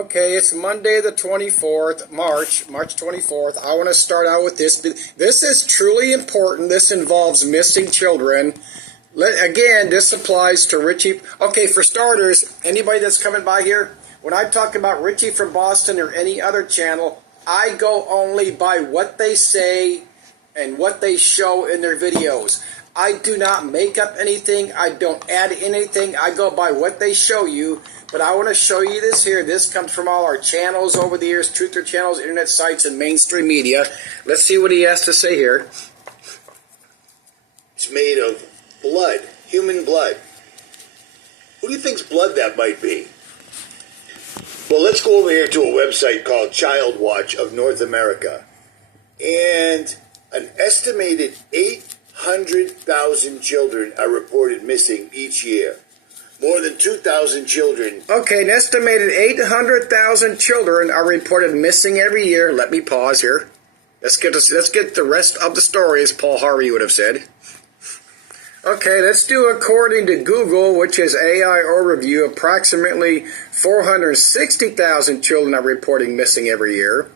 Okay, it's Monday the 24th, March 24th. I want to start out with this. This is truly important. This involves missing children. Again, this applies to Richie. Okay, for starters, anybody that's coming by here, when I talk about Richie from Boston or any other channel, I go only by what they say and what they show in their videos. I do not make up anything. I don't add anything. I go by what they show you. But I want to show you this here. This comes from all our channels over the years, truther channels, internet sites, and mainstream media. Let's see what he has to say here. It's made of blood, human blood. Who do you think's blood that might be? Well, let's go over here to a website called Child Watch of North America. And an estimated 800,000 children are reported missing each year. More than 2,000 children. Okay, an estimated 800,000 children are reported missing every year. Let me pause here. Let's get the rest of the story, as Paul Harvey would have said. Okay, let's do according to Google, which is AI overview. Approximately 460,000 children are reporting missing every year.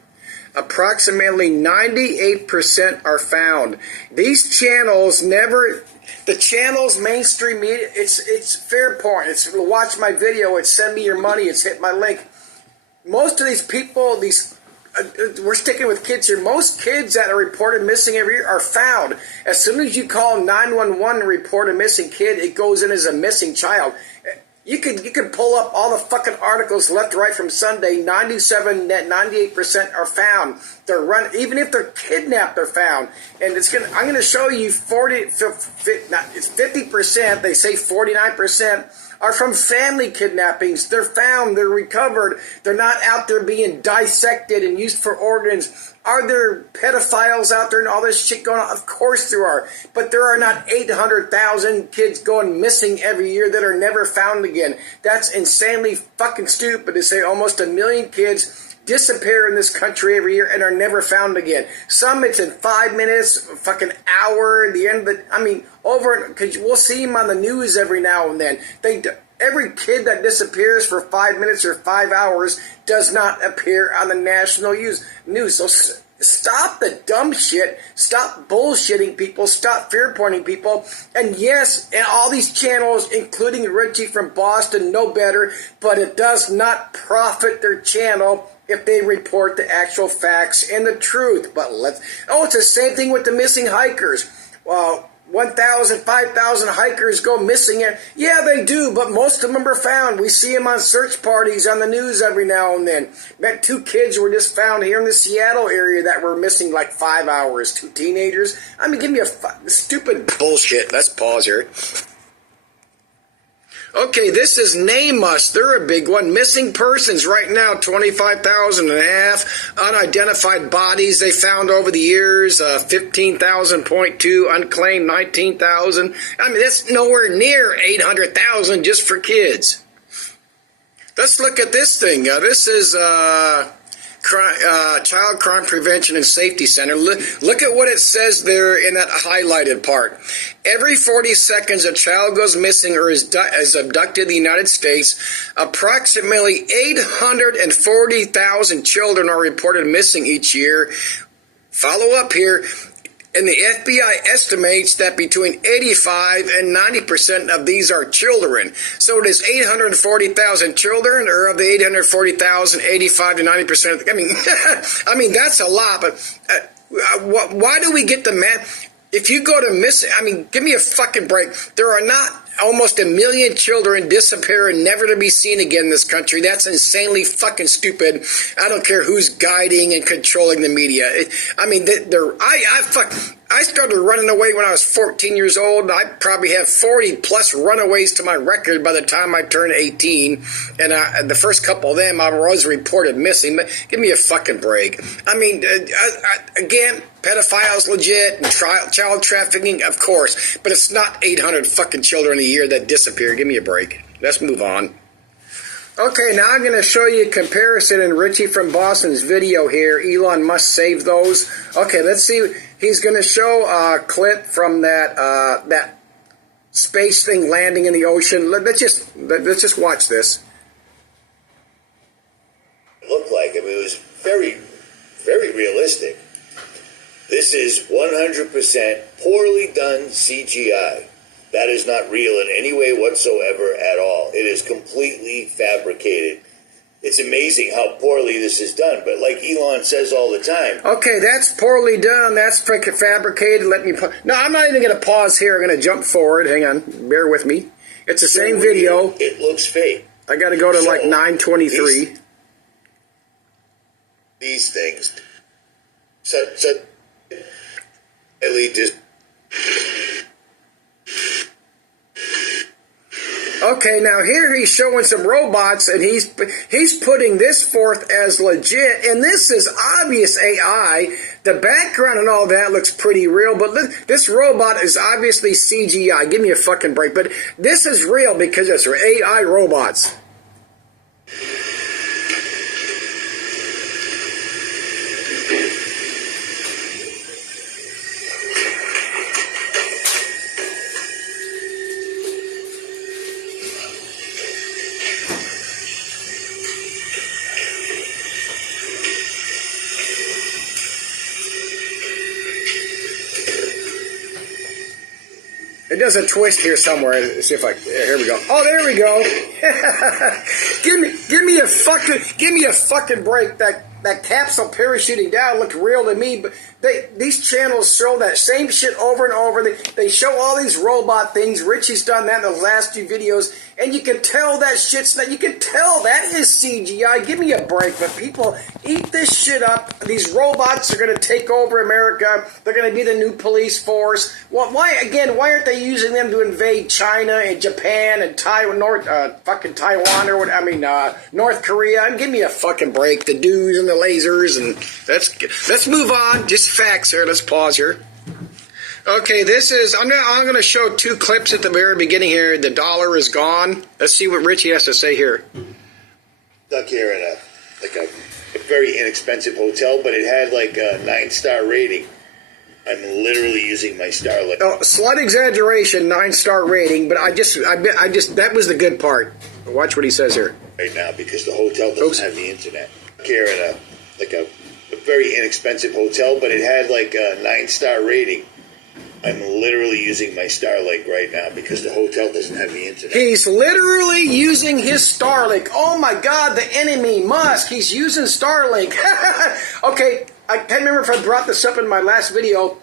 Approximately 98% are found. These channels never... The channel's mainstream media, it's fair point. It's watch my video, it's send me your money, it's hit my link. Most of these people, we're sticking with kids here. Most kids that are reported missing every year are found. As soon as you call 911 and report a missing kid, it goes in as a missing child. You could pull up all the fucking articles left to right from Sunday. 98% are found. They're even if they're kidnapped, they're found. And I'm gonna show you 50%. They say 49% are from family kidnappings. They're found. They're recovered. They're not out there being dissected and used for organs. Are there pedophiles out there and all this shit going on? Of course there are. But there are not 800,000 kids going missing every year that are never found again. That's insanely fucking stupid to say almost 1 million kids disappear in this country every year and are never found again. Some it's in 5 minutes, a fucking hour, the end of the... I mean, because we'll see them on the news every now and then. Every kid that disappears for 5 minutes or 5 hours does not appear on the national news. So stop the dumb shit. Stop bullshitting people. Stop fear-pointing people. And yes, and all these channels, including Richie from Boston, know better, but it does not profit their channel if they report the actual facts and the truth. But it's the same thing with the missing hikers. Well, 1,000, 5,000 hikers go missing. Yeah, they do, but most of them are found. We see them on search parties on the news every now and then. Met 2 kids were just found here in the Seattle area that were missing like 5 hours. 2 teenagers. I mean, give me a stupid bullshit. Let's pause here. Okay, this is Name Us. They're a big one. Missing persons right now, 25,500. Unidentified bodies they found over the years, 15,000.2. Unclaimed, 19,000. I mean, that's nowhere near 800,000 just for kids. Let's look at this thing. This is Child Crime Prevention and Safety Center. Look at what it says there in that highlighted part. Every 40 seconds, a child goes missing or is abducted in the United States. Approximately 840,000 children are reported missing each year. Follow up here. And the FBI estimates that between 85 and 90% of these are children. So it is 840,000 children, or of the 840,000, 85 to 90%. I mean, that's a lot. But why do we get the math? If you go to give me a fucking break. There are not almost 1 million children disappear and never to be seen again in this country. That's insanely fucking stupid. I don't care who's guiding and controlling the media. I started running away when I was 14 years old. I probably have 40 plus runaways to my record by the time I turned 18. And the first couple of them I was reported missing. But give me a fucking break. I mean, again, pedophiles legit and child trafficking, of course. But it's not 800 fucking children a year that disappear. Give me a break. Let's move on. Okay, now I'm going to show you a comparison in Richie from Boston's video here. Elon Musk saved those. Okay, let's see. He's going to show a clip from that space thing landing in the ocean. Let's just watch this. realistic. This is 100% poorly done CGI. That is not real in any way whatsoever at all. It is completely fabricated. It's amazing how poorly this is done, but like Elon says all the time. Okay, that's poorly done. That's freaking fabricated. Let me no, I'm not even going to pause here. I'm going to jump forward. Hang on. Bear with me. It's the same video. It looks fake. I got to go to like 9:23. These things. Such elitist. Okay, now here he's showing some robots, and he's putting this forth as legit, and this is obvious AI. The background and all that looks pretty real, but this robot is obviously CGI. Give me a fucking break. But this is real because it's AI robots. It does a twist here somewhere. Let's see if here we go. Oh, there we go. give me a fucking break. That capsule parachuting down looked real to me, but these channels show that same shit over and over. They show all these robot things. Richie's done that in the last few videos, and you can tell that shit's not. You can tell that is CGI. Give me a break. But people eat this shit up. These robots are going to take over America. They're going to be the new police force. Well, why aren't they using them to invade China and Japan and Taiwan, Taiwan or North Korea? And give me a fucking break. The dudes and the lasers, and let's move on. Just facts here. Let's pause here. Okay, this is I'm going to show two clips at the very beginning here. The dollar is gone. Let's see what Richie has to say here. Stuck here in a very inexpensive hotel, but it had like a 9-star rating. I'm literally using my Starlink. Oh, slight exaggeration, 9-star rating, but I just that was the good part. Watch what he says here. Right now, because the hotel doesn't have the internet. Here in a very inexpensive hotel, but it had like a 9-star rating. I'm literally using my Starlink right now because the hotel doesn't have the internet. He's literally using his Starlink. Oh my God, the enemy, Musk. He's using Starlink. Okay, I can't remember if I brought this up in my last video.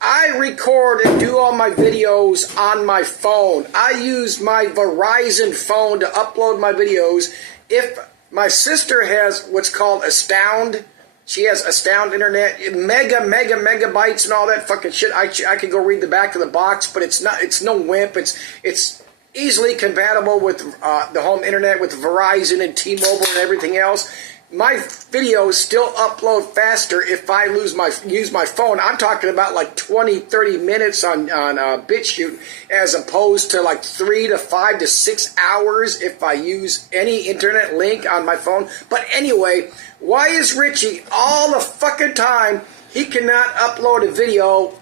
I record and do all my videos on my phone. I use my Verizon phone to upload my videos. If my sister has what's called Astound, she has Astound internet, megabytes and all that fucking shit. I could go read the back of the box, but it's no wimp. It's easily compatible with the home internet with Verizon and T-Mobile and everything else. My videos still upload faster if I use my phone. I'm talking about like 20-30 minutes on BitChute as opposed to like 3 to 5 to 6 hours if I use any internet link on my phone. But anyway, why is Richie all the fucking time he cannot upload a video?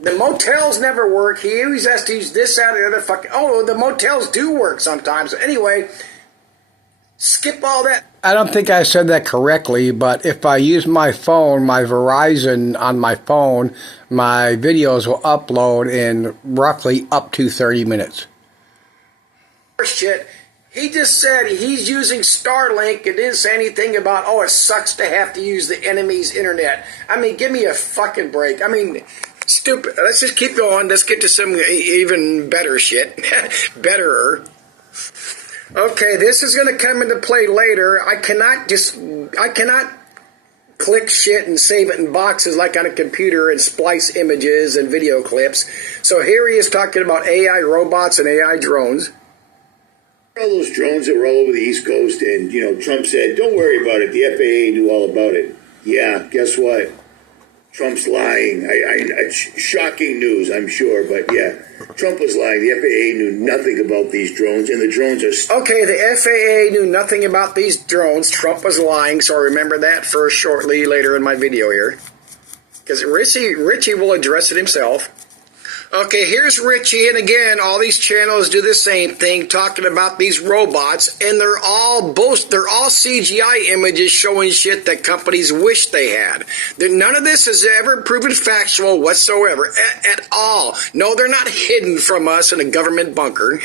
The motels never work. He always has to use this, that, or the other fucking... Oh, the motels do work sometimes. So anyway, skip all that. I don't think I said that correctly, but if I use my phone, my Verizon on my phone, my videos will upload in roughly up to 30 minutes. Shit. He just said he's using Starlink and didn't say anything about, oh, it sucks to have to use the enemy's internet. I mean, give me a fucking break. I mean, stupid. Let's just keep going. Let's get to some even better shit. Betterer. Okay, this is going to come into play later. I cannot click shit and save it in boxes like on a computer and splice images and video clips. So here he is talking about AI robots and AI drones. All those drones that were all over the East Coast, and Trump said, "Don't worry about it. The FAA knew all about it." Yeah, guess what? Trump's lying. Shocking news, I'm sure, but yeah, Trump was lying. The FAA knew nothing about these drones, and the drones are... Okay, the FAA knew nothing about these drones. Trump was lying, so I remember that first shortly later in my video here. Because Richie will address it himself. Okay, here's Richie, and again, all these channels do the same thing, talking about these robots, and they're all CGI images showing shit that companies wish they had. None of this is ever proven factual whatsoever, at all. No, they're not hidden from us in a government bunker.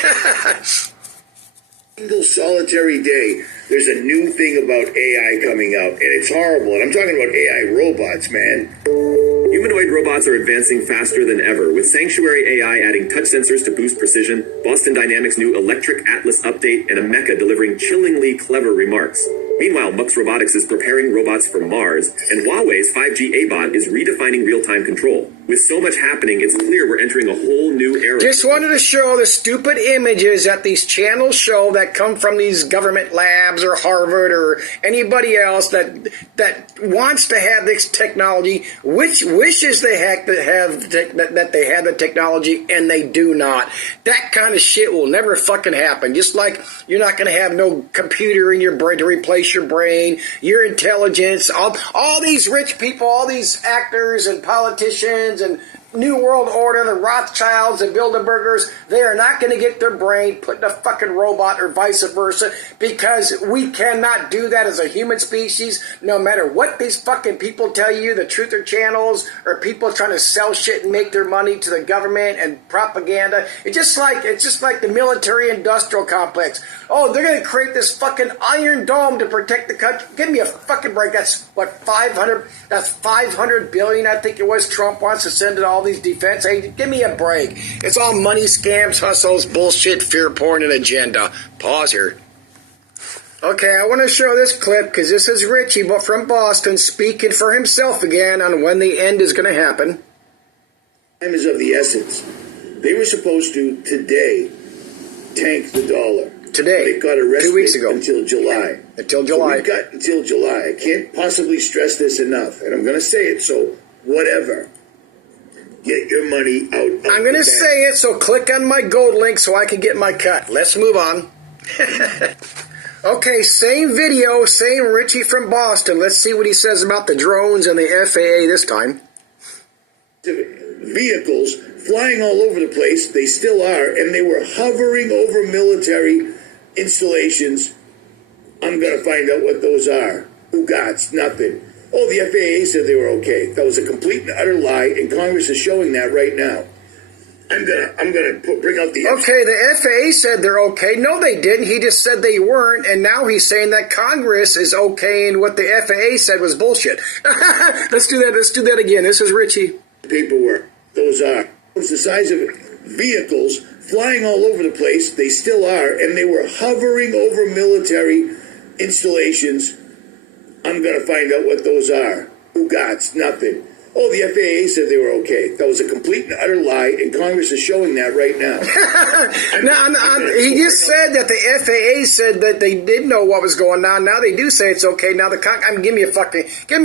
Single solitary day, there's a new thing about AI coming out, and it's horrible. And I'm talking about AI robots, man. Humanoid robots are advancing faster than ever, with Sanctuary AI adding touch sensors to boost precision, Boston Dynamics' new Electric Atlas update, and a mecha delivering chillingly clever remarks. Meanwhile, Mux Robotics is preparing robots for Mars, and Huawei's 5G A-Bot is redefining real-time control. With so much happening, it's clear we're entering a whole new era. Just wanted to show the stupid images that these channels show that come from these government labs or Harvard or anybody else that wants to have this technology, which wishes they had that they had the technology, and they do not. That kind of shit will never fucking happen. Just like you're not going to have no computer in your brain to replace your brain, your intelligence, all these rich people, all these actors and politicians and New World Order, the Rothschilds, the Bilderbergers, they are not going to get their brain put in a fucking robot or vice versa, because we cannot do that as a human species, no matter what these fucking people tell you, the truther channels, or people trying to sell shit and make their money to the government and propaganda. It's just like the military-industrial complex. Oh, they're going to create this fucking Iron Dome to protect the country. Give me a fucking break. That's what, 500 billion, I think it was, Trump wants to send to all these defense agents. Give me a break. It's all money, scams, hustles, bullshit, fear porn, and agenda. Pause here. Okay, I want to show this clip because this is Richie, but from Boston, speaking for himself again on when the end is going to happen. Time is of the essence. They were supposed to, today, tank the dollar. Today, they got arrested 2 weeks ago. Until July. Until July. So we've got until July. I can't possibly stress this enough, and I'm going to say it, so whatever. Get your money out. I'm going to say it, so click on my gold link so I can get my cut. Let's move on. Okay, same video, same Richie from Boston. Let's see what he says about the drones and the FAA this time. Vehicles flying all over the place, they still are, and they were hovering over military installations. I'm going to find out what those are. Who gots? Nothing. Oh, the FAA said they were okay. That was a complete and utter lie, and Congress is showing that right now. I'm gonna bring out the... Okay, the FAA said they're okay. No, they didn't. He just said they weren't, and now he's saying that Congress is okay, and what the FAA said was bullshit. Let's do that. Let's do that again. This is Richie. Paperwork. Those are. It's the size of vehicles flying all over the place. They still are, and they were hovering over military installations. I'm going to find out what those are. Who gots? Nothing. Oh, the FAA said they were okay. That was a complete and utter lie, and Congress is showing that right now. He just said that the FAA said that they didn't know what was going on. Now they do say it's okay. Now give me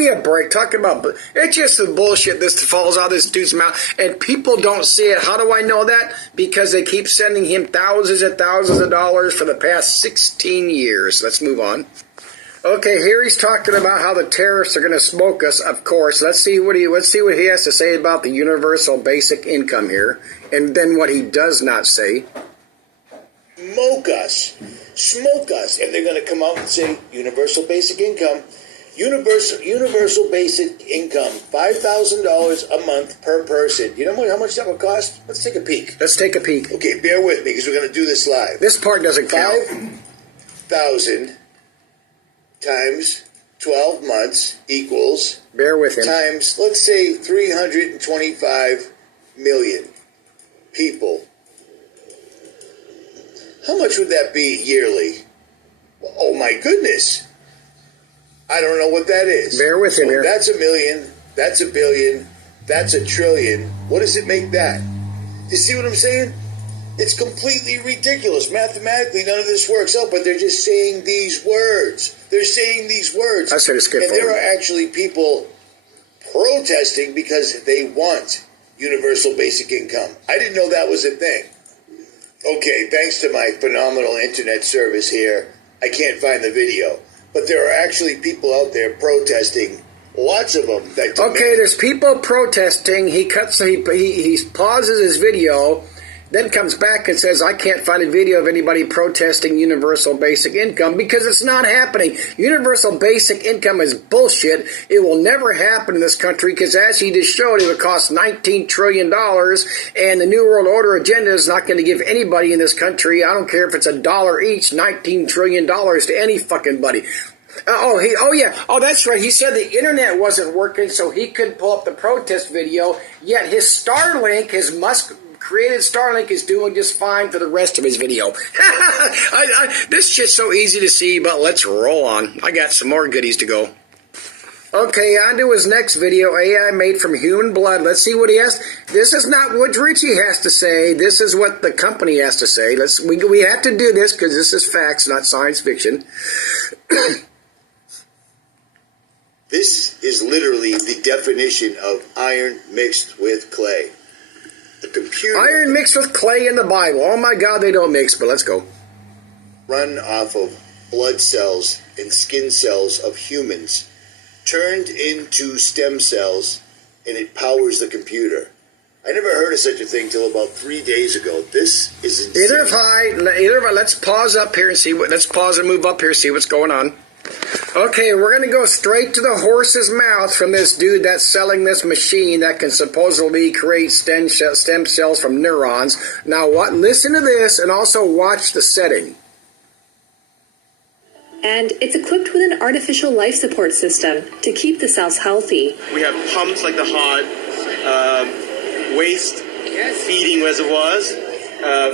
a break. Talking about it's just the bullshit. This falls out of this dude's mouth, and people don't see it. How do I know that? Because they keep sending him thousands and thousands of dollars for the past 16 years. Let's move on. Okay, here he's talking about how the terrorists are going to smoke us, of course. Let's see what he has to say about the universal basic income here, and then what he does not say. Smoke us, and they're going to come out and say universal basic income, universal basic income, $5,000 a month per person. You know how much that would cost? Let's take a peek. Let's take a peek. Okay, bear with me because we're going to do this live. This part doesn't count. 5,000 times 12 months equals, bear with him, times, let's say, 325 million people. How much would that be yearly? Oh my goodness. I don't know what that is. Bear with him here. That's a million, that's a billion, that's a trillion. What does it make that? You see what I'm saying? It's completely ridiculous. Mathematically, none of this works out, but they're just saying these words. They're saying these words. I said skip and forward. There are actually people protesting because they want universal basic income. I didn't know that was a thing. Okay, thanks to my phenomenal internet service here, I can't find the video. But there are actually people out there protesting Lots of them. That okay, there's people protesting. He pauses his video, then comes back and says, I can't find a video of anybody protesting universal basic income because it's not happening. Universal basic income is bullshit. It will never happen in this country because, as he just showed, it would cost $19 trillion, and the New World Order agenda is not going to give anybody in this country, I don't care if it's $1 each, $19 trillion to any fucking buddy. That's right. He said the internet wasn't working, so he couldn't pull up the protest video, yet his Starlink, his Musk created Starlink, is doing just fine for the rest of his video. This shit's so easy to see, but let's roll on. I got some more goodies to go. Okay, on to his next video, AI made from human blood. Let's see what he has. This is not what Richie has to say. This is what the company has to say. We have to do this because this is facts, not science fiction. This is literally the definition of iron mixed with clay. The computer... Iron mixed with clay in the Bible. Oh my God, they don't mix, but let's go. Run off of blood cells and skin cells of humans, turned into stem cells, and it powers the computer. I never heard of such a thing till about 3 days ago. This is insane. Let's pause up here and see what. Let's pause and move up here and see what's going on. Okay, we're going to go straight to the horse's mouth from this dude that's selling this machine that can supposedly create stem cells from neurons. Now, listen to this and also watch the setting. And it's equipped with an artificial life support system to keep the cells healthy. We have pumps like the heart, waste feeding reservoirs,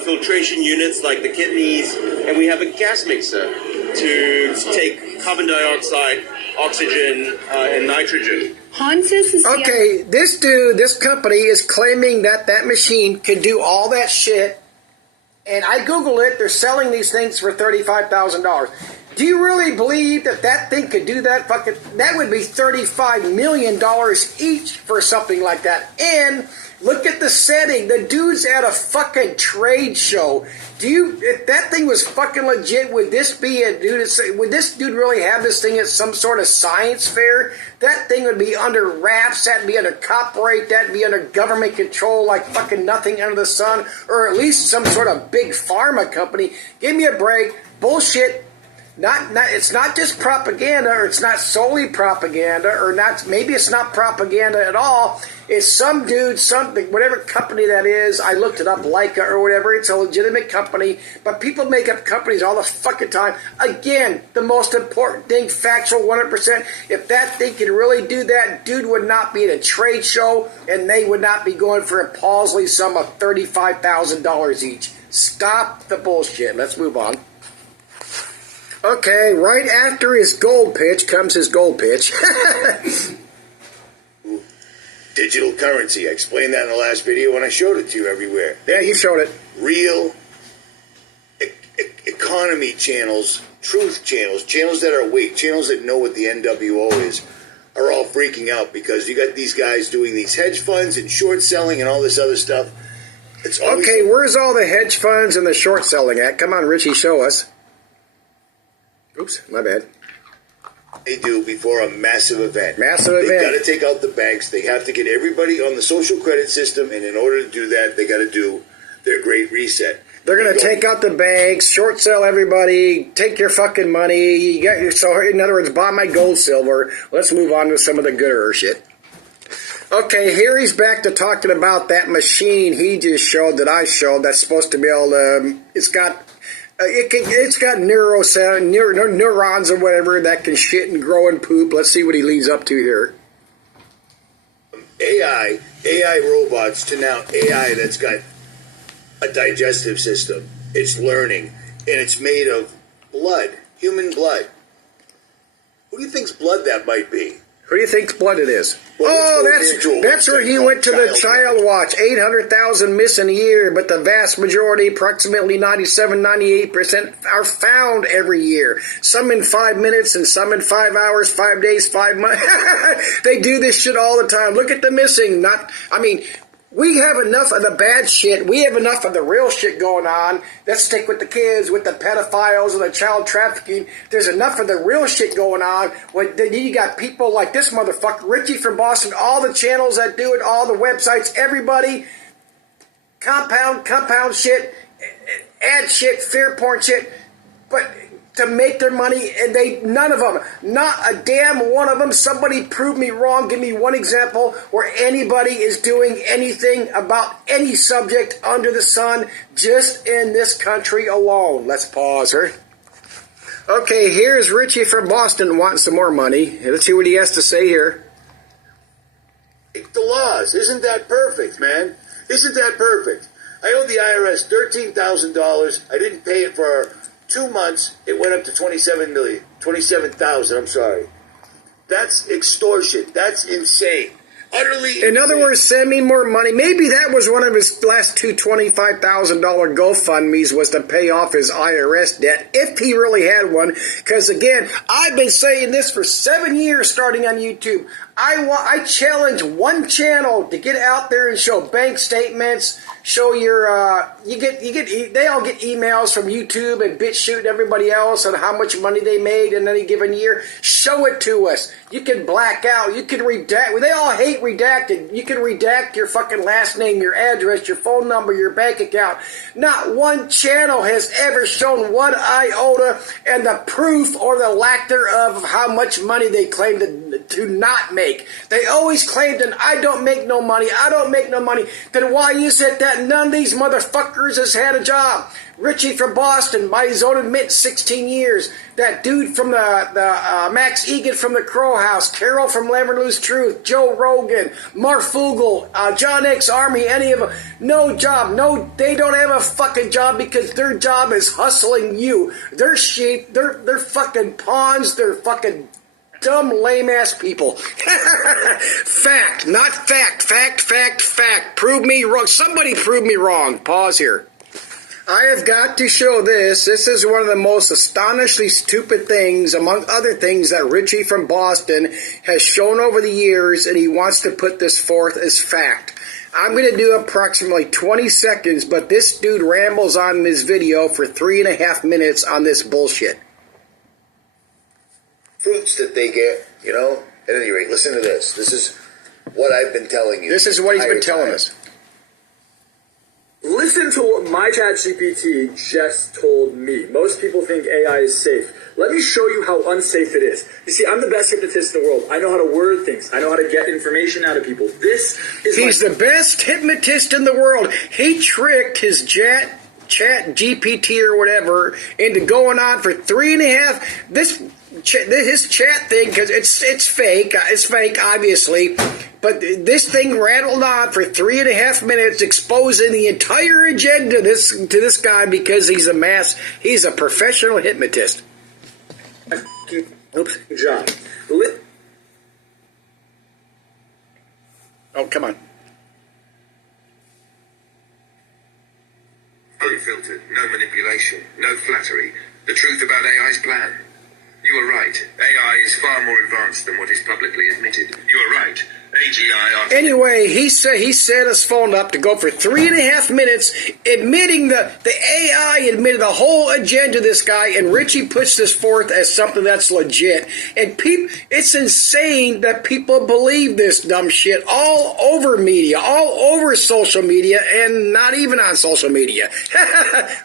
filtration units like the kidneys, and we have a gas mixer to take carbon dioxide, oxygen, and nitrogen. Okay, this company is claiming that machine can do all that shit, and I Googled it, they're selling these things for $35,000. Do you really believe that thing could do that? That would be $35 million each for something like that. And look at the setting. The dude's at a fucking trade show. If that thing was fucking legit, would this be a dude? Would this dude really have this thing at some sort of science fair? That thing would be under wraps. That'd be under copyright. That'd be under government control like fucking nothing under the sun. Or at least some sort of big pharma company. Give me a break. Bullshit. It's not just propaganda, or it's not solely propaganda, or not. Maybe it's not propaganda at all. It's some dude, whatever company that is. I looked it up, Leica or whatever. It's a legitimate company, but people make up companies all the fucking time. Again, the most important thing, factual, 100%. If that thing could really do that, dude would not be at a trade show, and they would not be going for a paltry sum of $35,000 each. Stop the bullshit. Let's move on. Okay, right after his gold pitch comes his gold pitch. Digital currency. I explained that in the last video when I showed it to you everywhere. Yeah, you showed it. Real economy channels, truth channels, channels that are awake, channels that know what the NWO is, are all freaking out because you got these guys doing these hedge funds and short selling and all this other stuff. Okay, where's all the hedge funds and the short selling at? Come on, Richie, show us. Oops, my bad. They do before a massive event. They've got to take out the banks. They have to get everybody on the social credit system, and in order to do that, they got to do their great reset. They're going to take out the banks, short sell everybody, take your fucking money. So, in other words, buy my gold, silver. Let's move on to some of the gooder shit. Okay, here he's back to talking about that machine he just showed that I showed that's supposed to be able to. It's got neurons or whatever that can shit and grow and poop. Let's see what he leads up to here. AI robots to now AI that's got a digestive system. It's learning, and it's made of blood, human blood. Who do you think's blood that might be? Who do you think's blood it is? That's where he went to the Child Watch. 800,000 missing a year, but the vast majority, approximately 97-98%, are found every year. Some in 5 minutes and some in 5 hours, 5 days, 5 months. They do this shit all the time. Look at the missing. We have enough of the bad shit. We have enough of the real shit going on. Let's stick with the kids, with the pedophiles and the child trafficking. There's enough of the real shit going on. When you got people like this motherfucker, Richie from Boston, all the channels that do it, all the websites, everybody, compound shit, ad shit, fear porn shit, but to make their money, and none of them, not a damn one of them. Somebody prove me wrong. Give me one example where anybody is doing anything about any subject under the sun, just in this country alone. Let's pause here. Okay, here's Richie from Boston wanting some more money. Let's see what he has to say here. The laws. Isn't that perfect, man? Isn't that perfect? I owe the IRS $13,000. I didn't pay it for 2 months. It went up to 27,000. I'm sorry. That's extortion. That's insane. Utterly insane. In other words, send me more money. Maybe that was one of his last two $25,000 GoFundMes, was to pay off his IRS debt, if he really had one. Because again, I've been saying this for 7 years starting on YouTube. I challenge one channel to get out there and show bank statements, show your they all get emails from YouTube and BitChute and everybody else on how much money they made in any given year. Show it to us. You can black out. You can redact. They all hate redacted. You can redact your fucking last name, your address, your phone number, your bank account. Not one channel has ever shown one iota and the proof or the lack thereof of how much money they claim to not make. They always claim that I don't make no money. I don't make no money. Then why is it that none of these motherfuckers has had a job? Richie from Boston, by his own admit, 16 years. That dude from the Max Egan from the Crow House, Carol from Never Lose Truth, Joe Rogan, Marfugel, John X Army, any of them. No job. No, they don't have a fucking job because their job is hustling you. They're sheep. They're fucking pawns. They're fucking dumb, lame-ass people. Fact, not fact. Fact. Prove me wrong. Somebody prove me wrong. Pause here. I have got to show this. This is one of the most astonishingly stupid things, among other things, that Richie from Boston has shown over the years, and he wants to put this forth as fact. I'm going to do approximately 20 seconds, but this dude rambles on in this video for 3.5 minutes on this bullshit. Fruits that they get, you know? At any rate, listen to this. This is what I've been telling you. This is what he's been telling us. Listen to what my ChatGPT just told me. Most people think AI is safe. Let me show you how unsafe it is. You see, I'm the best hypnotist in the world. I know how to word things. I know how to get information out of people. He's the best hypnotist in the world. He tricked his chat GPT or whatever into going on for 3.5. His chat thing, because it's fake. It's fake, obviously. But this thing rattled on for 3.5 minutes, exposing the entire agenda to this guy because he's a professional hypnotist. Oops. John. Oh, come on. Unfiltered, no manipulation, no flattery. The truth about AI's plan. You are right. AI is far more advanced than what is publicly admitted. You are right. AGI are... Anyway, he set his phone up to go for 3.5 minutes, admitting the AI admitted the whole agenda of this guy, and Richie puts this forth as something that's legit. And it's insane that people believe this dumb shit all over media, all over social media, and not even on social media.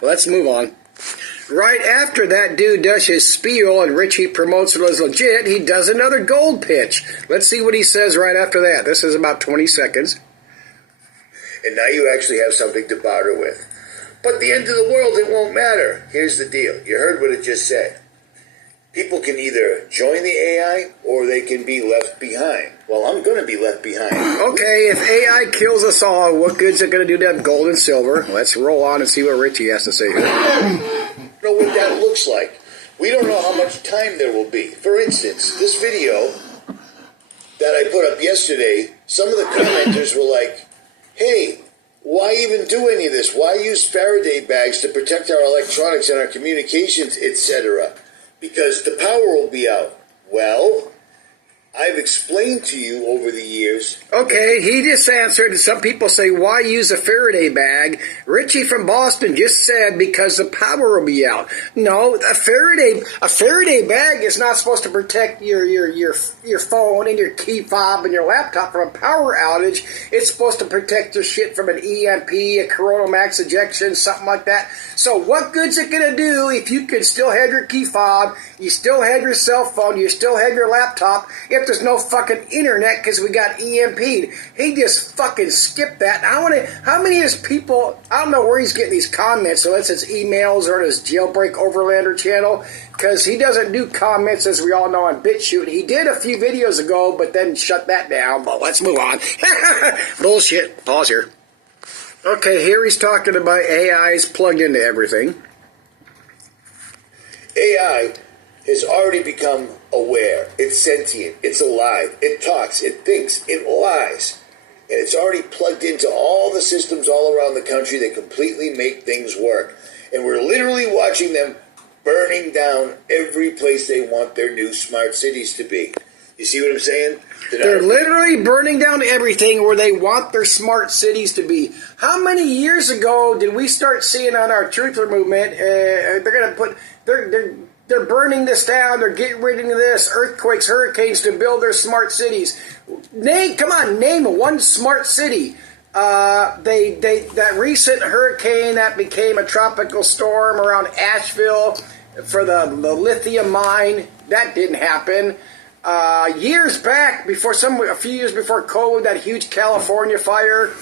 Let's move on. Right after that dude does his spiel and Richie promotes it as legit, he does another gold pitch. Let's see what he says right after that. This is about 20 seconds. And now you actually have something to barter with. But at the end of the world, it won't matter. Here's the deal. You heard what it just said. People can either join the AI or they can be left behind. Well, I'm going to be left behind. Okay, if AI kills us all, what good's it going to do to have gold and silver? Let's roll on and see what Richie has to say here. Know what that looks like. We don't know how much time there will be. For instance, this video that I put up yesterday, some of the commenters were like, hey, why even do any of this? Why use Faraday bags to protect our electronics and our communications, etc.? Because the power will be out. Well, I've explained to you over the years. Okay, he just answered. Some people say, why use a Faraday bag? Richie from Boston just said, because the power will be out. No, a Faraday bag is not supposed to protect your phone and your key fob and your laptop from a power outage. It's supposed to protect your shit from an EMP, a coronal mass ejection, something like that. So what good's it going to do if you can still have your key fob, you still have your cell phone, you still have your laptop, if there's no fucking internet because we got EMP'd? He just fucking skipped that. How many of his people, I don't know where he's getting these comments, unless it's emails or his Jailbreak Overlander channel, because he doesn't do comments, as we all know, on BitChute. He did a few videos ago, but then shut that down. But let's move on. Bullshit. Pause here. Okay, here he's talking about AI's plugged into everything. AI has already become aware. It's sentient. It's alive. It talks. It thinks. It lies. And it's already plugged into all the systems all around the country that completely make things work. And we're literally watching them burning down every place they want their new smart cities to be. You see what I'm saying? They're literally burning down everything where they want their smart cities to be. How many years ago did we start seeing on our truther movement? They're burning this down. They're getting rid of this, earthquakes, hurricanes to build their smart cities. Name one smart city. That recent hurricane that became a tropical storm around Asheville for the lithium mine, that didn't happen. Years back, a few years before COVID, that huge California fire,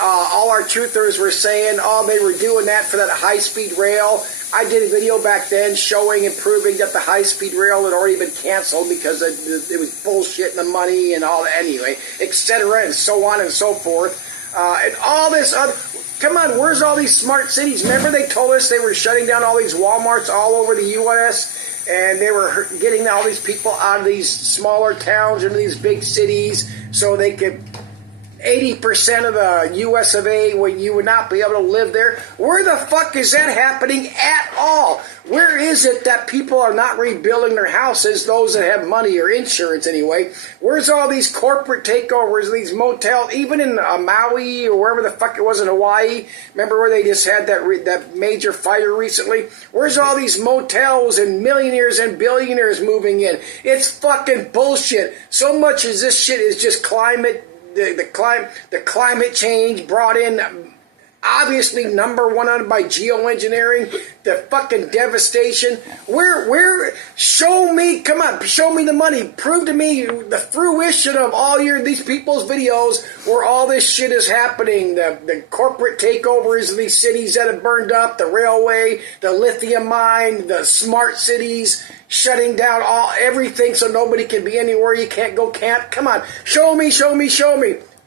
all our truthers were saying, they were doing that for that high-speed rail. I did a video back then showing and proving that the high-speed rail had already been canceled because it was bullshit and the money and all that anyway, etc., and so on and so forth. And all this other... Come on, where's all these smart cities? Remember they told us they were shutting down all these Walmarts all over the U.S., and they were getting all these people out of these smaller towns into these big cities so they could... 80% of the U.S. of A, where you would not be able to live there. Where the fuck is that happening at all? Where is it that people are not rebuilding their houses, those that have money or insurance anyway? Where's all these corporate takeovers, these motels, even in Maui or wherever the fuck it was in Hawaii? Remember where they just had that major fire recently? Where's all these motels and millionaires and billionaires moving in? It's fucking bullshit. So much as this shit is just climate... The climate change brought in, obviously number one on by geoengineering, the fucking devastation. Show me the money. Prove to me the fruition of all these people's videos where all this shit is happening. The corporate takeovers of these cities that have burned up, the railway, the lithium mine, the smart cities, shutting down everything so nobody can be anywhere. You can't go camp. Come on. Show me.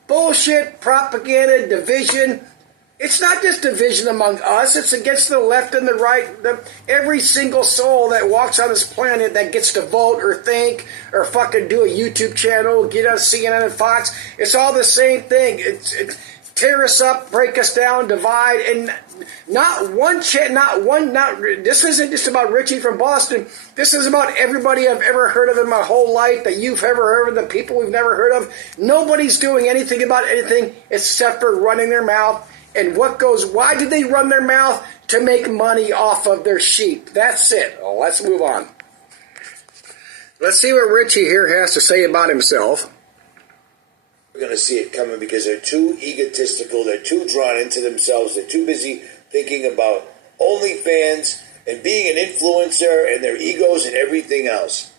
Bullshit, propaganda, division. It's not just division among us. It's against the left and the right. Every single soul that walks on this planet that gets to vote or think or fucking do a YouTube channel, get on CNN and Fox, it's all the same thing. It's tear us up, break us down, divide, and this isn't just about Richie from Boston. This is about everybody I've ever heard of in my whole life, that you've ever heard of, the people we've never heard of. Nobody's doing anything about anything except for running their mouth. And why did they run their mouth? To make money off of their sheep. That's it. Well, let's move on. Let's see what Richie here has to say about himself. We're going to see it coming because they're too egotistical, they're too drawn into themselves, they're too busy thinking about OnlyFans and being an influencer and their egos and everything else.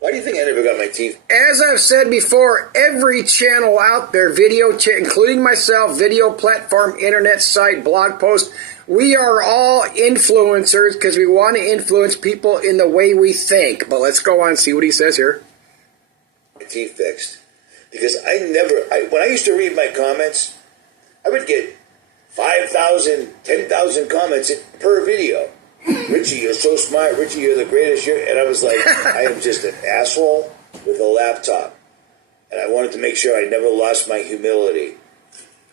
Why do you think I never got my teeth? As I've said before, every channel out there, including myself, video platform, internet site, blog post, we are all influencers because we want to influence people in the way we think. But let's go on and see what he says here. My teeth fixed. Because when I used to read my comments, I would get 5,000, 10,000 comments per video. Richie, you're so smart. Richie, you're the greatest. And I was like, I am just an asshole with a laptop. And I wanted to make sure I never lost my humility.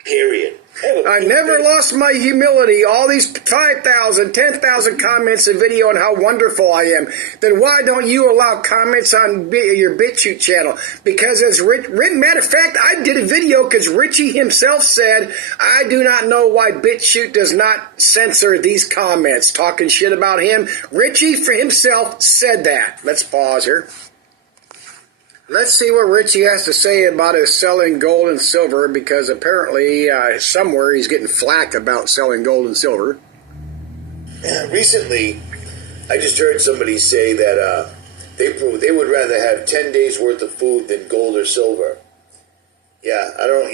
Period. I never lost my humility. All these 5,000, 10,000 comments a video on how wonderful I am. Then why don't you allow comments on your BitChute channel? Because as written, matter of fact, I did a video because Richie himself said, I do not know why BitChute does not censor these comments. Talking shit about him. Richie for himself said that. Let's pause here. Let's see what Richie has to say about his selling gold and silver, because apparently somewhere he's getting flack about selling gold and silver. Recently, I just heard somebody say that they would rather have 10 days worth of food than gold or silver. Yeah, I don't,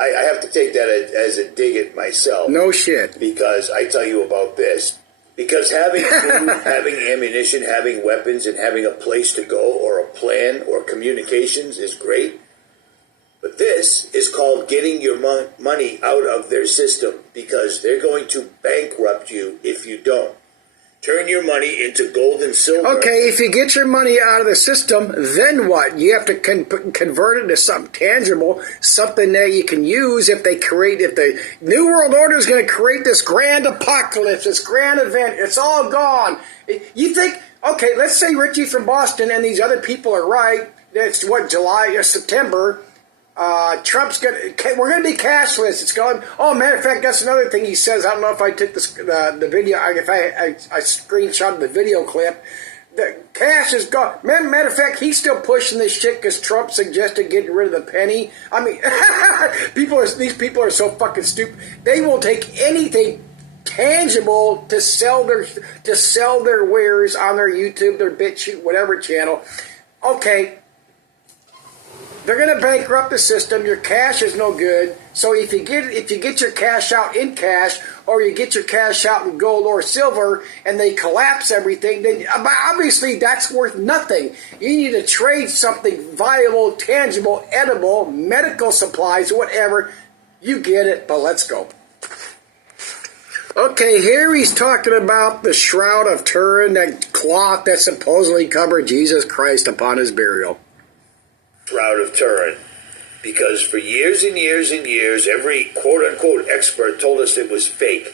I have to take that as a dig at myself. No shit. Because I tell you about this. Because having food, having ammunition, having weapons, and having a place to go or a plan or communications is great. But this is called getting your money out of their system, because they're going to bankrupt you if you don't. Turn your money into gold and silver. Okay, if you get your money out of the system, then what? You have to convert it to something tangible, something that you can use if the New World Order is going to create this grand apocalypse, this grand event. It's all gone. You think, okay, let's say Richie from Boston and these other people are right. It's July or September. We're going to be cashless. It's going. Oh, matter of fact, that's another thing he says. I don't know if I took the video. If I screenshotted the video clip. The cash is gone. Matter of fact, he's still pushing this shit because Trump suggested getting rid of the penny. I mean, these people are so fucking stupid. They will take anything tangible to sell their wares on their YouTube, their BitChute, whatever channel. Okay. They're going to bankrupt the system. Your cash is no good. So if you get your cash out in cash, or you get your cash out in gold or silver, and they collapse everything, then obviously that's worth nothing. You need to trade something viable, tangible, edible, medical supplies, whatever. You get it, but let's go. Okay, here he's talking about the Shroud of Turin, that cloth that supposedly covered Jesus Christ upon his burial. Shroud of Turin, because for years and years and years, every quote-unquote expert told us it was fake.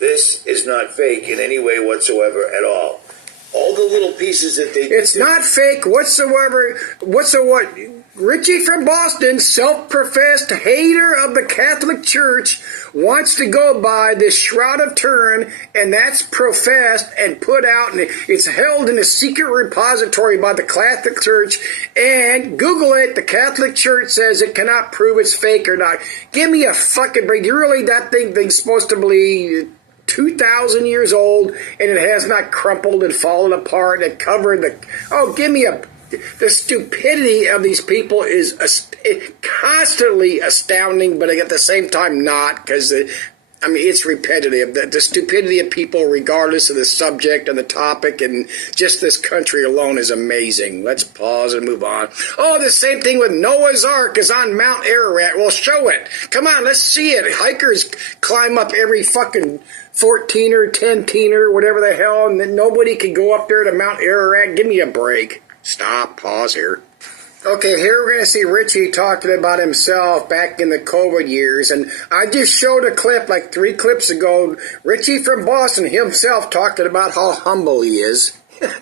This is not fake in any way whatsoever at all. All the little pieces that they... It's not fake whatsoever. What? Richie from Boston, self-professed hater of the Catholic Church, wants to go by this Shroud of Turin, and that's professed and put out, and it's held in a secret repository by the Catholic Church, and Google it, the Catholic Church says it cannot prove it's fake or not. Give me a fucking break. You really, that thing's supposed to be 2,000 years old, and it has not crumpled and fallen apart and covered the... Oh, give me a... The stupidity of these people is constantly astounding, but at the same time not, because it's repetitive. The stupidity of people, regardless of the subject and the topic, and just this country alone is amazing. Let's pause and move on. Oh, the same thing with Noah's Ark is on Mount Ararat. Well, show it. Come on, let's see it. Hikers climb up every fucking 14er, 10-teener, whatever the hell, and then nobody can go up there to Mount Ararat. Give me a break. Stop, pause here. Okay, here we're going to see Richie talking about himself back in the COVID years, and I just showed a clip like 3 clips ago. Richie from Boston himself talking about how humble he is. And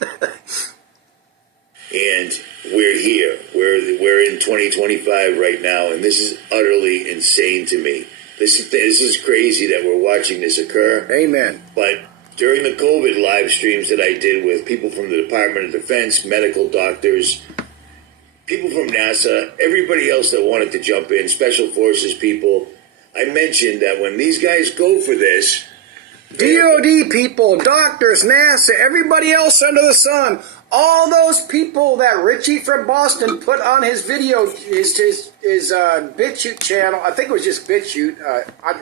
we're here. We're in 2025 right now, and this is utterly insane to me. This is crazy that we're watching this occur. Amen. But during the COVID live streams that I did with people from the Department of Defense, medical doctors, people from NASA, everybody else that wanted to jump in, Special Forces people, I mentioned that when these guys go for this... DOD people, doctors, NASA, everybody else under the sun, all those people that Richie from Boston put on his video, his BitChute channel, I think it was just BitChute,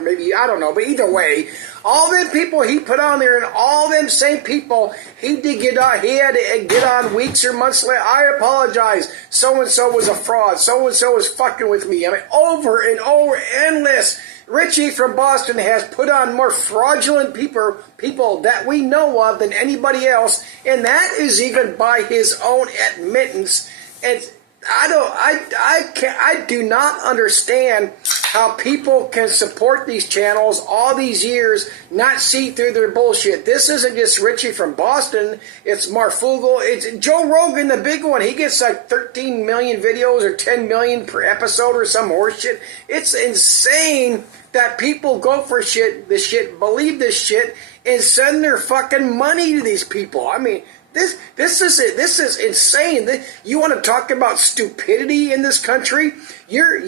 maybe, I don't know, but either way, all them people he put on there, and all them same people he had to get on weeks or months later. I apologize, so-and-so was a fraud, so-and-so was fucking with me. I mean, over and over, endless. Richie from Boston has put on more fraudulent people that we know of than anybody else, and that is even by his own admittance. And I do not understand how people can support these channels all these years, not see through their bullshit. This isn't just Richie from Boston. It's Marfugel. It's Joe Rogan, the big one. He gets like 13 million videos or 10 million per episode or some horseshit. It's insane that people go for this shit, believe this shit, and send their fucking money to these people. I mean, this is insane. You want to talk about stupidity in this country? You're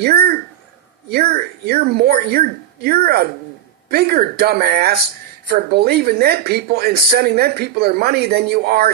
a bigger dumbass for believing them people and sending them people their money than you are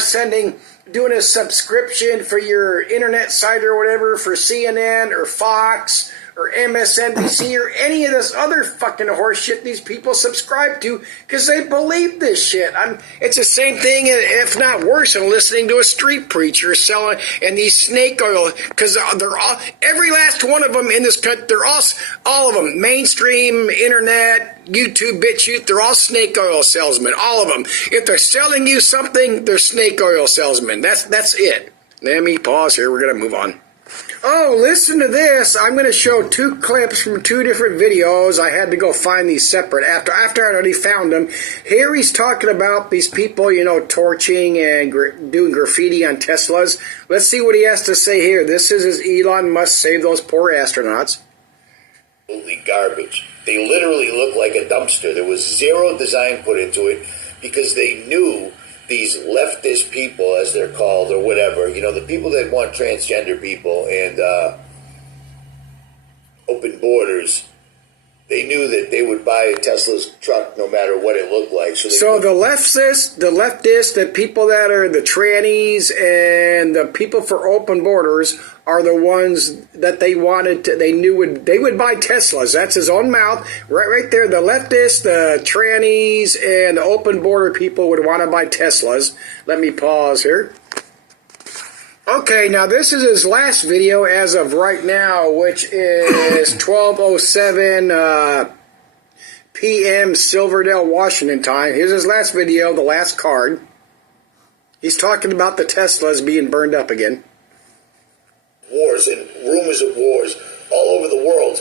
doing a subscription for your internet site or whatever for CNN or Fox or MSNBC or any of this other fucking horse shit these people subscribe to because they believe this shit. It's the same thing, if not worse, than listening to a street preacher selling and these snake oil, because they're all, every last one of them in this country, they're all of them, mainstream, internet, YouTube, BitChute, they're all snake oil salesmen, all of them. If they're selling you something, they're snake oil salesmen. That's it. Let me pause here. We're going to move on. Oh, listen to this. I'm going to show 2 clips from 2 different videos. I had to go find these separate after I already found them. Here he's talking about these people, torching and doing graffiti on Teslas. Let's see what he has to say here. This is his Elon Musk save those poor astronauts. Absolutely garbage. They literally look like a dumpster. There was zero design put into it because they knew these leftist people, as they're called, or whatever, the people that want transgender people and open borders, they knew that they would buy a Tesla's truck no matter what it looked like. So the leftists, the people that are the trannies and the people for open borders are the ones that they knew they would buy Teslas. That's his own mouth. Right there, the leftists, the trannies, and the open border people would want to buy Teslas. Let me pause here. Okay, now this is his last video as of right now, which is 12:07 p.m. Silverdale, Washington time. Here's his last video, the last card. He's talking about the Teslas being burned up again. Wars and rumors of wars all over the world.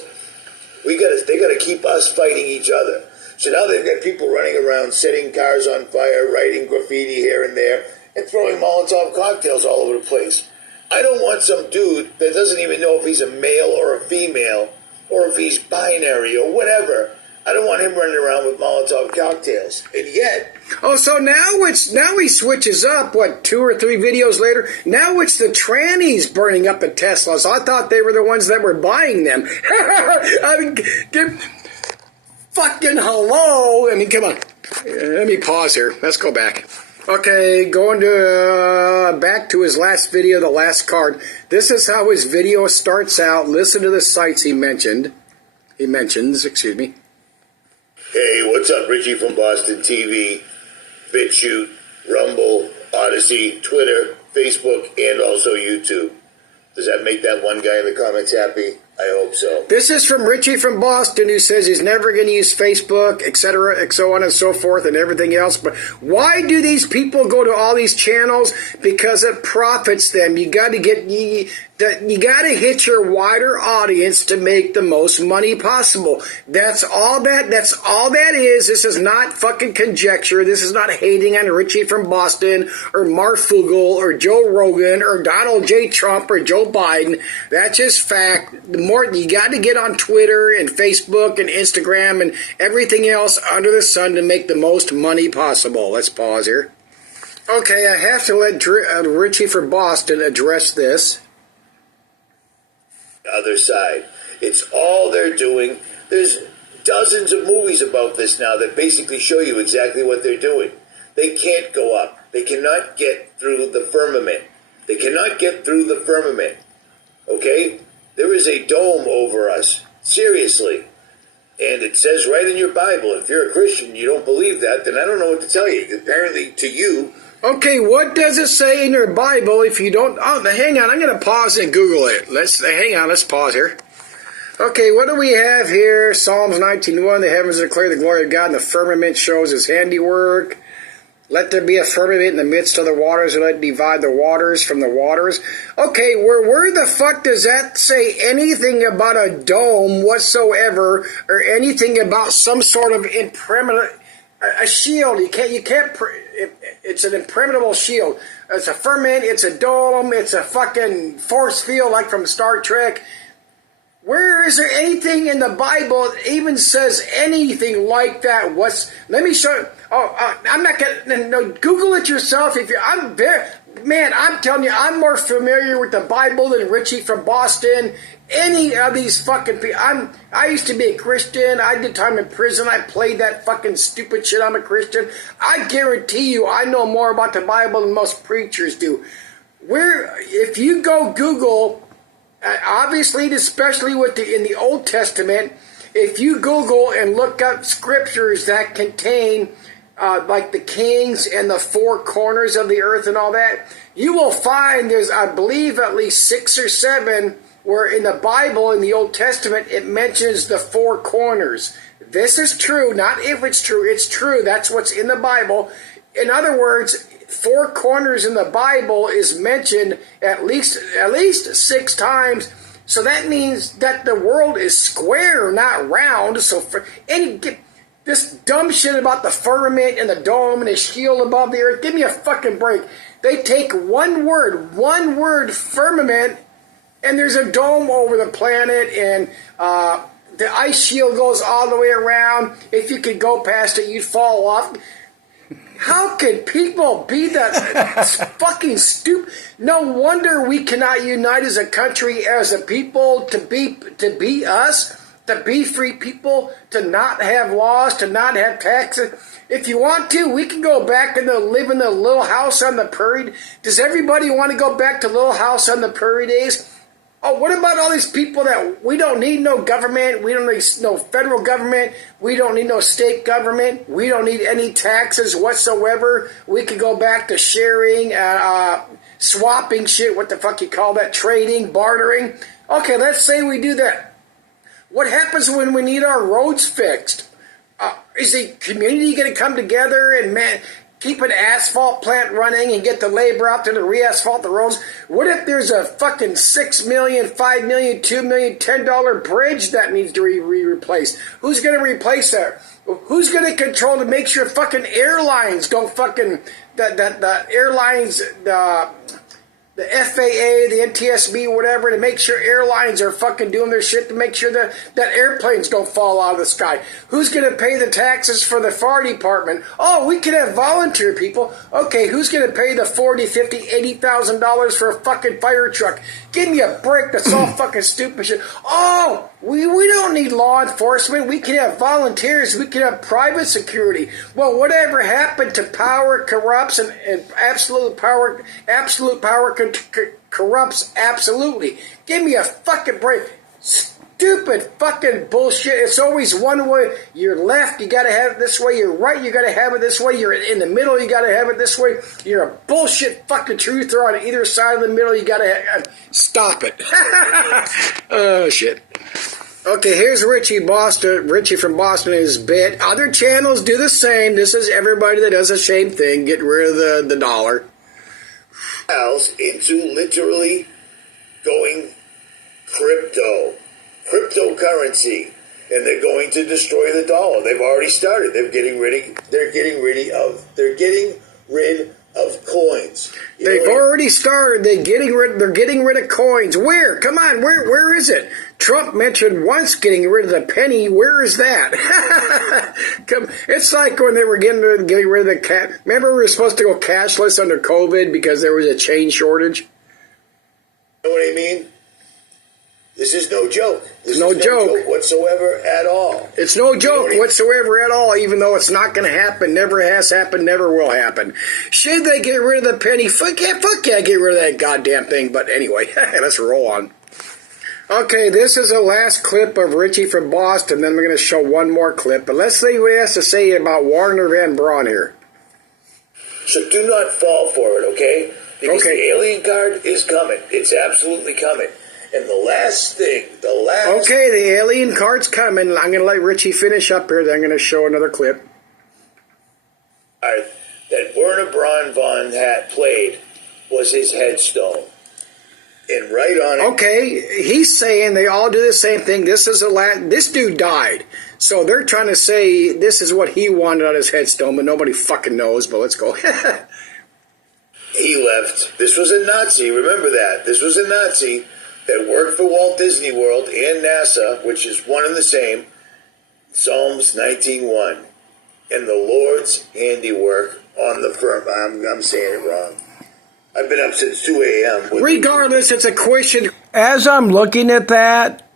They got to keep us fighting each other. So now they've got people running around setting cars on fire, writing graffiti here and there, and throwing Molotov cocktails all over the place. I don't want some dude that doesn't even know if he's a male or a female, or if he's binary or whatever. I don't want him running around with Molotov cocktails. And yet... Oh, so now he switches up, 2 or 3 videos later? Now it's the trannies burning up the Teslas. I thought they were the ones that were buying them. I mean, fucking hello. I mean, come on. Let me pause here. Let's go back. Okay, going to back to his last video, the last card. This is how his video starts out. Listen to the sites he mentions, excuse me. Hey, what's up? Richie from Boston TV, BitChute, Rumble, Odyssey, Twitter, Facebook, and also YouTube. Does that make that one guy in the comments happy? I hope so. This is from Richie from Boston, who says he's never going to use Facebook, etc., so on and so forth, and everything else. But why do these people go to all these channels? Because it profits them. You got to hit your wider audience to make the most money possible. That's all that is. This is not fucking conjecture. This is not hating on Richie from Boston or Marfugel or Joe Rogan or Donald J. Trump or Joe Biden. That's just fact. The more you got to get on Twitter and Facebook and Instagram and everything else under the sun to make the most money possible. Let's pause here. Okay, I have to let Richie from Boston address this. Other side. It's all they're doing. There's dozens of movies about this now that basically show you exactly what they're doing. They can't go up. They cannot get through the firmament. They cannot get through the firmament. Okay? There is a dome over us. Seriously. And it says right in your Bible, if you're a Christian, you don't believe that, then I don't know what to tell you. Apparently, to you... Okay, what does it say in your Bible if you don't... Oh, hang on, I'm going to pause and Google it. Let's pause here. Okay, what do we have here? Psalms 19:1, the heavens declare the glory of God, and the firmament shows his handiwork. Let there be a firmament in the midst of the waters, and let it divide the waters from the waters. Okay, where the fuck does that say anything about a dome whatsoever, or anything about some sort of impermeable, a shield? You can't, it's an impermeable shield. It's a firmament, it's a dome, it's a fucking force field like from Star Trek. Where is there anything in the Bible that even says anything like that? Let me show you. I'm not gonna. No, Google it yourself. I'm telling you, I'm more familiar with the Bible than Richie from Boston. Any of these fucking people. I used to be a Christian. I did time in prison. I played that fucking stupid shit. I'm a Christian. I guarantee you, I know more about the Bible than most preachers do. If you go Google. Obviously, especially in the Old Testament, if you Google and look up scriptures that contain like the kings and the four corners of the earth and all that, you will find there's, I believe, at least 6 or 7 where in the Bible, in the Old Testament, it mentions the four corners. This is true, not if it's true, it's true. That's what's in the Bible. In other words, 4 corners in the Bible is mentioned at least 6 times. So that means that the world is square, not round. So this dumb shit about the firmament and the dome and the shield above the earth, give me a fucking break. They take one word, firmament, and there's a dome over the planet, and the ice shield goes all the way around. If you could go past it, you'd fall off. How could people be that fucking stupid? No wonder we cannot unite as a country, as a people, to be us, to be free people, to not have laws, to not have taxes. If you want to, we can go back and live in the little house on the prairie. Does everybody want to go back to little house on the prairie days? Oh, what about all these people that we don't need no government, we don't need no federal government, we don't need no state government, we don't need any taxes whatsoever. We could go back to sharing, swapping shit, what the fuck you call that, trading, bartering. Okay, let's say we do that. What happens when we need our roads fixed? Is the community going to come together and keep an asphalt plant running and get the labor out there to re-asphalt the roads? What if there's a fucking $6 million, $5 million, $2 million, $10 bridge that needs to be replaced? Who's going to replace that? Who's going to control to make sure fucking airlines don't fucking, the airlines, the FAA, the NTSB, whatever, to make sure airlines are fucking doing their shit to make sure that airplanes don't fall out of the sky? Who's going to pay the taxes for the fire department? Oh, we can have volunteer people. Okay, who's going to pay the $40,000, $50,000, $80,000 for a fucking fire truck? Give me a break. That's all fucking stupid shit. Oh, we don't need law enforcement. We can have volunteers. We can have private security. Well, whatever happened to power corrupts and absolute power corrupts absolutely. Give me a fucking break. Stupid fucking bullshit. It's always one way. You're left, you gotta have it this way. You're right, you gotta have it this way. You're in the middle, you gotta have it this way. You're a bullshit fucking truther on either side of the middle. You gotta have. Stop it. Oh shit. Okay, here's Richie from Boston and his bit. Other channels do the same. This is everybody that does the same thing. Get rid of the dollar. Into literally going cryptocurrency, and they're going to destroy the dollar. They've already started. They're getting rid of coins. They've already started. They're getting rid of coins. Where? Come on, where is it? Trump mentioned once getting rid of the penny. Where is that? It's like when they were getting rid of the cash. Remember, we were supposed to go cashless under COVID because there was a chain shortage. You know what I mean? This is no joke. It's no joke whatsoever at all. It's no joke whatsoever at all, even though it's not going to happen, never has happened, never will happen. Should they get rid of the penny? Fuck yeah, get rid of that goddamn thing. But anyway, let's roll on. Okay, this is the last clip of Richie from Boston. Then we're going to show one more clip. But let's see what he has to say about Warner Van Braun here. So do not fall for it, okay? Because the alien card is coming. It's absolutely coming. And the last thing. Okay, the alien card's coming. I'm going to let Richie finish up here. Then I'm going to show another clip. All right. that Werner Braun von had played was his headstone. And right on it. Okay, he's saying they all do the same thing. This dude died. So they're trying to say this is what he wanted on his headstone, but nobody fucking knows, but let's go. He left. This was a Nazi, remember that. This was a Nazi that worked for Walt Disney World and NASA, which is one and the same. Psalms 19:1. And the Lord's handiwork on the firm. I'm saying it wrong. I've been up since 2 a.m. Regardless, it's a question. As I'm looking at that,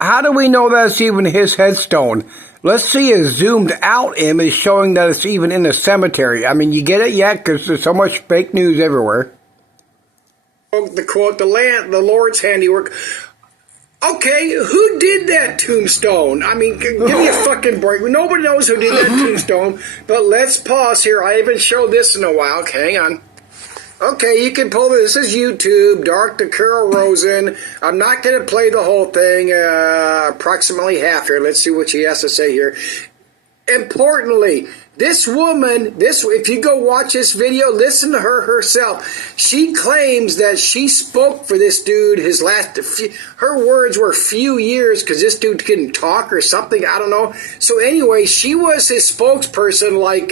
how do we know that's even his headstone? Let's see a zoomed out image showing that it's even in the cemetery. I mean, you get it yet? Because there's so much fake news everywhere. The quote, the Lord's handiwork. Okay, who did that tombstone? I mean, give me a fucking break. Nobody knows who did that tombstone. But let's pause here. I haven't showed this in a while. Okay, hang on. Okay, you can pull this. This is YouTube, Dark to Carol Rosen. I'm not going to play the whole thing, approximately half here. Let's see what she has to say here. Importantly, this woman, if you go watch this video, listen to her herself. She claims that she spoke for this dude her words were few years because this dude couldn't talk or something. I don't know. So anyway, she was his spokesperson like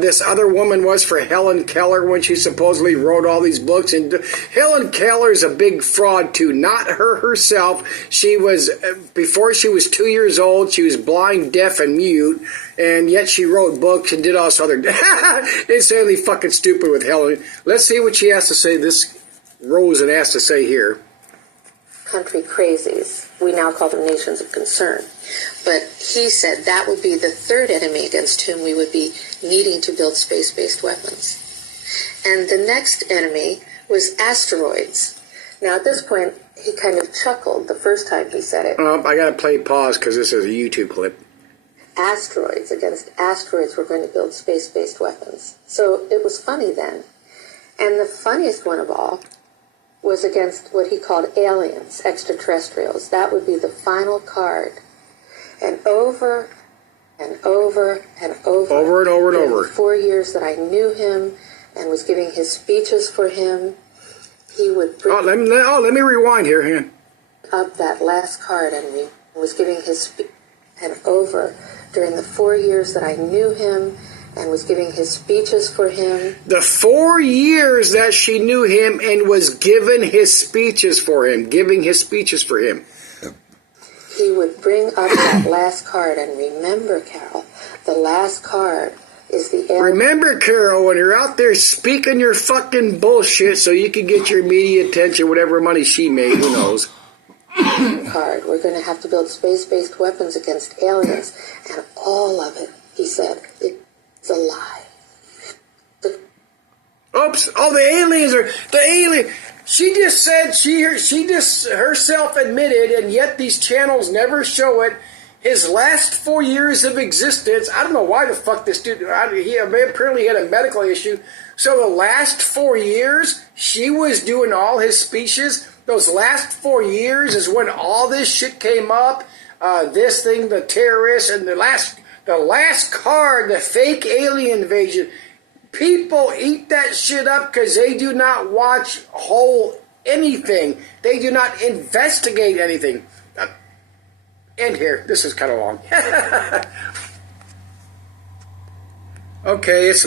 this other woman was for Helen Keller when she supposedly wrote all these books. And Helen Keller's a big fraud too. Not her herself. She was, before she was 2 years old, she was blind, deaf, and mute. And yet she wrote books and did all this other insanely fucking stupid with Helen. Let's see what she has to say. This Rosen has to say here. Country crazies. We now call them nations of concern. But he said that would be the third enemy against whom we would be needing to build space-based weapons. And the next enemy was asteroids. Now, at this point, he kind of chuckled the first time he said it. I got to play pause because this is a YouTube clip. Asteroids. Against asteroids, we're going to build space-based weapons. So it was funny then. And the funniest one of all was against what he called aliens, extraterrestrials. That would be the final card. And over and over and over. Over and over and over. 4 years that I knew him and was giving his speeches for him, he would bring let me rewind here. Hang on. Up that last card and was giving his speech. And over during the 4 years that I knew him and was giving his speeches for him. The 4 years that she knew him and was giving his speeches for him. He would bring up that last card, and remember, Carol, the last card is the alien. Remember, Carol, when you're out there speaking your fucking bullshit so you can get your media attention, whatever money she made, who knows. Card. We're going to have to build space-based weapons against aliens, and all of it, he said, it's a lie. Oops! Oh, the alien. She just said she just herself admitted, and yet these channels never show it. His last 4 years of existence. I don't know why the fuck this dude. He apparently had a medical issue. So the last 4 years, she was doing all his speeches. Those last 4 years is when all this shit came up. This thing, the terrorists, and the last card, the fake alien invasion. People eat that shit up because they do not watch anything. They do not investigate anything. End here. This is kind of long. Okay, it's